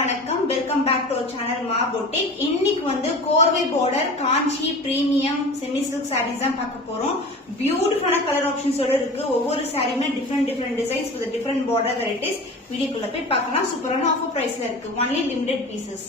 வணக்கம், welcome back to our channel Maa boutique. இன்னைக்கு வந்து கோர்வை border Kanchi premium semi silk saris தான் பார்க்க போறோம். பியூட்டிஃபுல்லான கலர் ஆப்ஷன்ஸோட இருக்கு. ஒவ்வொரு சாரியுமே different designs with different border varieties. வீடியோக்குள்ள போய் பார்க்கலாம். சூப்பரான ஆஃபர் பிரைஸ்ல இருக்கு. Only limited pieces.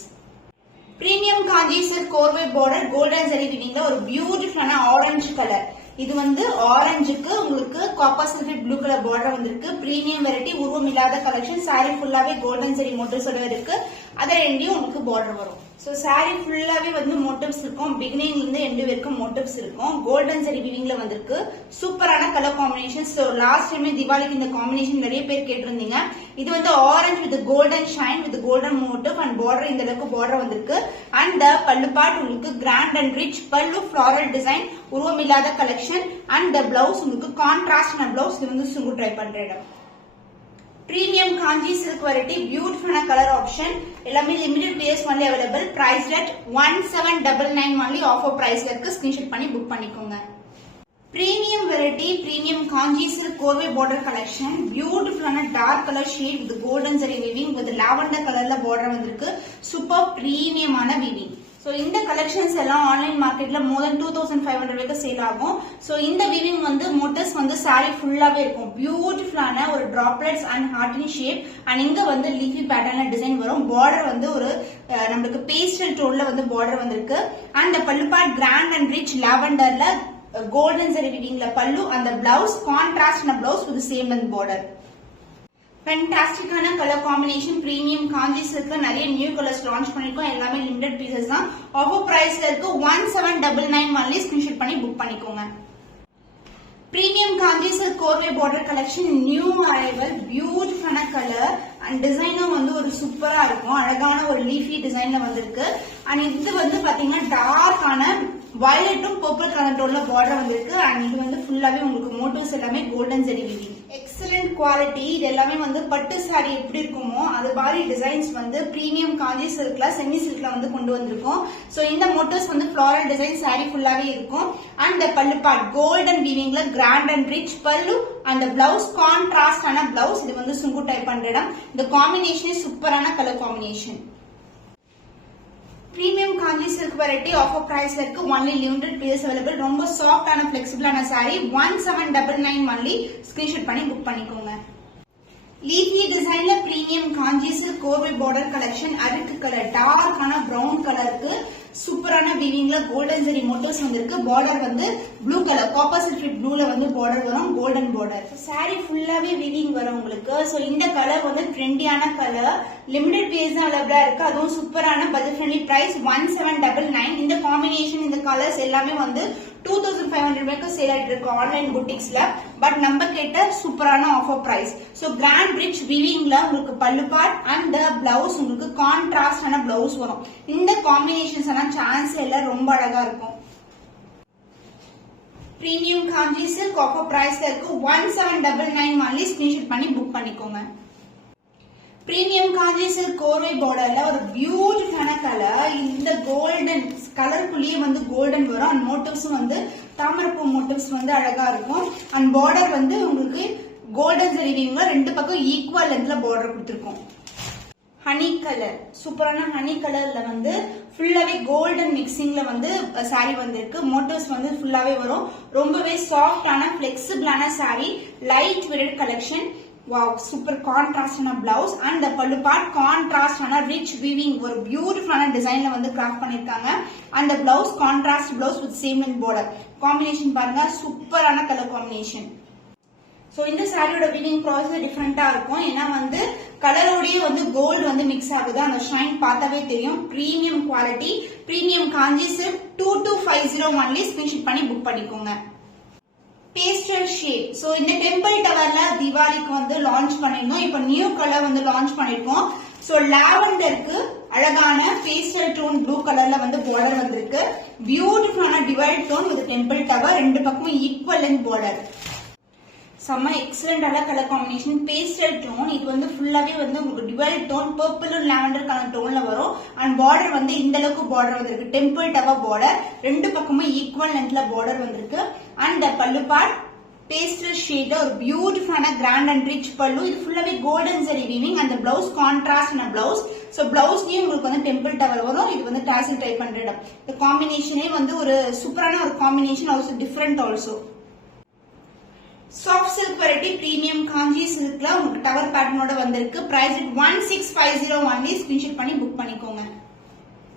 Premium Kanchi silk கோர்வை பார்டர் கோல்டன் ஜரி வீவிங்ல ஒரு பியூட்டிஃபுல்லான ஆரஞ்சு கலர். இது வந்து ஆரஞ்சுக்கு உங்களுக்கு copper sulphate blue colour border வந்திருக்கு. பிரீமியம் வெரைட்டி, உருவம் இல்லாத கலெக்ஷன். சாரி ஃபுல்லாவே கோல்டன் ஜரி மோட்டிவ்ஸோட இருக்கு. அதே ரெண்டையும் உங்களுக்கு பார்டர் வரும். சோ சாரி ஃபுல்லாவே வந்து மோட்டிவ்ஸ் இருக்கும். பிகினிங்ல இருந்து எண்ட் வரைக்கும் மோட்டிவ்ஸ் இருக்கும். கோல்டன் ஜரி வீவிங்ல வந்திருக்கு. சூப்பரான colour combination. So last time தீபாவளிக்கு இந்த காம்பினேஷன் நிறைய பேர் கேட்டிருந்தீங்க. இது வந்து orange with golden shine with golden motive and border இந்த அளவுக்கு பார்டர் வந்திருக்கு. அண்ட் பல்லு பார்ட் உங்களுக்கு grand and rich pallu floral design, உருவம் இல்லாத கலெக்ஷன். அண்ட் பிளவுஸ் உங்களுக்கு கான்ட்ராஸ்ட் பிளவுஸ். இது வந்து சுங்கு ட்ரை பண்ற இடம். பிரீமியம் காஞ்சி சில்க் வெரைட்டி, பியூட்டிஃபுல்லான கலர் ஆப்ஷன். எல்லாமே limited periods only available. Price rate 1799 only offer பிரைஸ்ல இருக்கு. ஸ்கிரீன்ஷாட் பண்ணி புக் பண்ணிக்கோங்க. Premium variety, premium Kanchi silk கோர்வை பார்டர் கலெக்ஷன். பியூட்டிஃபுல்லான dark colour shade with golden zari weaving with lavender கலர்ல பார்டர் வந்திருக்கு. சூப்பர் பிரீமியமான வீவிங். சோ இந்த கலெக்ஷன்ஸ் எல்லாம் ஆன்லைன் மார்க்கெட்ல மோர் தென் 2500 வரைக்கும் சேல் ஆகும். சோ இந்த வீவிங் வந்து மோட்டிவ்ஸ் வந்து சாரி ஃபுல்லாவே இருக்கும். பியூட்டிஃபுல்லான ஒரு droplets and heart shape and இங்க வந்து லீஃபி பேட்டர்ன்ல டிசைன் வரும். பார்டர் வந்து ஒரு நமக்கு பேஸ்டல் டோன்ல வந்து பார்டர் வந்திருக்கு. And pallu part grand and rich லாவெண்டர்ல கோல்டன் ஜரி வீவிங்ல பல்லு. அந்த blouse contrast blouse with same length border. ஃபேன்டாஸ்டிக்கான கலர் காம்பினேஷன். பிரீமியம் காஞ்சி சில்க்ல நிறைய நியூ கலர்ஸ் லான்ச் பண்ணிருக்கோம். எல்லாமே லிமிடெட் பீசஸ் தான். ஆஃபர் பிரைஸ்ல இருக்கு. 1799 ஒன்லி. ஸ்கிரீன்ஷாட் பண்ணி புக் பண்ணிக்கோங்க. பிரீமியம் காஞ்சி சில்க் கோர்வை பார்டர் கலெக்ஷன், நியூ அரைவல். பியூட்டிஃபுல்லான கலர் அண்ட் டிசைனும் வந்து ஒரு சூப்பரா இருக்கும். அழகான ஒரு லீஃபி டிசைன்ல வந்திருக்கு. அண்ட் இது வந்து பாத்தீங்கன்னா டார்க்கான வயலட்டும் பர்பிள் கலர் டோன்ல பார்டர் வந்திருக்கு. அண்ட் இது வந்து ஃபுல்லாவே உங்களுக்கு மோட்டிவ்ஸ் எல்லாமே golden zari weaving. Excellent quality. இது எல்லாமே வந்து பட்டு சாரி எப்படி இருக்குமோ அது மாதிரி டிசைன்ஸ் வந்து பிரீமியம் காஞ்சி சில்க்ல செமி சில்க்ல வந்து கொண்டு வந்திருக்கோம். சோ இந்த மோட்டிவ்ஸ் வந்து ஃபிளாரல் டிசைன் சாரி ஃபுல்லாவே இருக்கும். அண்ட் பல்லு பார்ட் கோல்டன் வீவிங்ல கிராண்ட் அண்ட் ரிச் பல்லு. அந்த பிளவுஸ் கான்ட்ராஸ்ட் ஆன பிளவுஸ். இது வந்து சுங்கு டைப் பண்ற இடம். இந்த காம்பினேஷனே சூப்பரான colour combination. Premium Kanchi silk variety offer பிரைஸ்ல இருக்கு. Only limited pieces available. ரொம்ப சாஃப்டான பிளெக்சிபிளான சாரி. 1799 ஒன்லி. ஸ்கிரீன்ஷாட் பண்ணி புக் பண்ணிக்கோங்க. லீஃபி டிசைன்ல பிரீமியம் காஞ்சி சில்க் கோர்வை பார்டர் கலெக்ஷன். அருக்கு கலர் டார்க்கான பிரவுன் கலருக்கு சூப்பரான வீவிங்ல கோல்டன் ஜரி மோட்டிவ்ஸ் வந்திருக்கு. பார்டர் வந்து ப்ளூ கலர் காப்பர் சல்ஃபேட் ப்ளூல வந்து பார்டர் வரும். Golden border. சாரி ஃபுல்லாவே வீவிங் வரும் உங்களுக்கு. சோ இந்த கலர் வந்து ட்ரெண்டியான கலர். லிமிடெட் பீஸ் தான் அவைலபிளா இருக்கு. அதுவும் சூப்பரான பட்ஜெட் ஃப்ரெண்ட்லி பிரைஸ் 1799. இந்த காம்பினேஷன் இந்த கலர்ஸ் எல்லாமே வந்து 2500 வரைக்கும் சேல் ஆயிட்டு இருக்கு ஆன்லைன் புட்டிக்ஸ்ல. பட் நம்ம கேட்ட சூப்பரான offer price. So grand rich வீவிங்ல உங்களுக்கு பல்லு பார்ட் அண்ட் பிளவுஸ் உங்களுக்கு கான்ட்ராஸ்ட் ஆன பிளவுஸ் வரும். இந்த காம்பினேஷன்ஸ் எல்லாம் சான்ஸ் இல்ல, ரொம்ப அழகா இருக்கும். பிரீமியம் காஞ்சி சில்க் ஆஃபர் பிரைஸ்ல இருக்கு. 1799 ஒன்லி. ஸ்கிரீன்ஷாட் பண்ணி புக் பண்ணிக்கோங்க. பிரீமியம் காஞ்சி சில்க் கோர்வை பார்டர்ல ஒரு பியூட்டிஃபுல்லான கலர். இந்த கோல்டன் கலருக்குள்ளேயே வந்து கோல்டன் வரும். அண்ட் மோட்டிவ்ஸும் வந்து தாமரப்பூ மோட்டிவ்ஸ் வந்து அழகா இருக்கும். அண்ட் பார்டர் வந்து உங்களுக்கு கோல்டன் ஜரி வீவிங்ல ரெண்டு பக்கம் ஈக்குவல் லென்த்ல பார்டர் கொடுத்திருக்கோம். ஹனி கலர், சூப்பரான ஹனி கலர்ல வந்து ஃபுல்லாவே கோல்டன் மிக்சிங்ல வந்து சாரி வந்திருக்கு. மோட்டிவ்ஸ் வந்து ஃபுல்லாவே வரும். ரொம்பவே சாஃப்டான பிளெக்சிபிளான sari. Lightweight collection. Wow, super கான்ட்ராஸ்டான பிளவுஸ். அண்ட் பல்லு பார்ட் கான்ட்ராஸ்டான ரிச் வீவிங் ஒரு பியூட்டிஃபுல்லான டிசைன்ல வந்து கிராஃப்ட் பண்ணிருக்காங்க. அந்த blouse contrast blouse with same length border. Combination பாருங்க, சூப்பரான கலர் காம்பினேஷன். சோ இந்த சாரியோட வீவிங் ப்ராசஸ் டிஃபரெண்டா இருக்கும். ஏன்னா வந்து கலரோடயே வந்து கோல்டு வந்து மிக்ஸ் ஆகுது. அந்த ஷைன் பார்த்தாவே தெரியும். Premium quality. Premium Kanchi silk 2250 only. Screenshot பண்ணி புக் பண்ணிக்கோங்க. Pastel shade. சோ இந்த டெம்பிள் டவர்ல தீபாவளிக்கு வந்து லான்ச் பண்ணிருந்தோம். இப்ப நியூ கலர் வந்து லான்ச் பண்ணிருக்கோம். சோ லாவெண்டருக்கு அழகான பேஸ்டல் டோன் ப்ளூ கலர்ல வந்து பார்டர் வந்திருக்கு. பியூட்டிஃபுல்லான divide tone with temple tower. ரெண்டு பக்கமும் ஈக்குவல் லென்த் பார்டர். செம்ம எக்ஸலென்டான கலர் காம்பினேஷன். Pastel tone. இது வந்து ஃபுல்லாவே வந்து உங்களுக்கு divide tone purple lavender colour டோன்ல வரும். அண்ட் பார்டர் வந்து இந்த அளவுக்கு பார்டர் வந்திருக்கு. Temple tower border. ரெண்டு பக்கமும் ஈக்குவல் லென்த்ல பார்டர் வந்திருக்கு. அண்ட் பல்லு பார்ட் பேஸ்டல் ஷேட்ல ஒரு பியூட்டிஃபுல்லான கிராண்ட் அண்ட் ரிச் பல்லு. இது ஃபுல்லாவே கோல்டன் ஜரி வீவிங். அந்த பிளவுஸ் கான்ட்ராஸ்ட் பிளவுஸ் சோ பிளவுஸ்லயும் உங்களுக்கு வந்து டெம்பிள் டவர் வரும். இது வந்து டாசில் டைப் 100. இந்த காம்பினேஷனே வந்து ஒரு சூப்பரான ஒரு combination, also different also. Soft silk variety premium Kanchi சில்க்ல உங்களுக்கு டவர் பேட்டர்னோட வந்திருக்கு. பிரைஸ் 1650 ஒன்லி. ஸ்கிரீன்ஷாட் பண்ணி புக் பண்ணிக்கோங்க.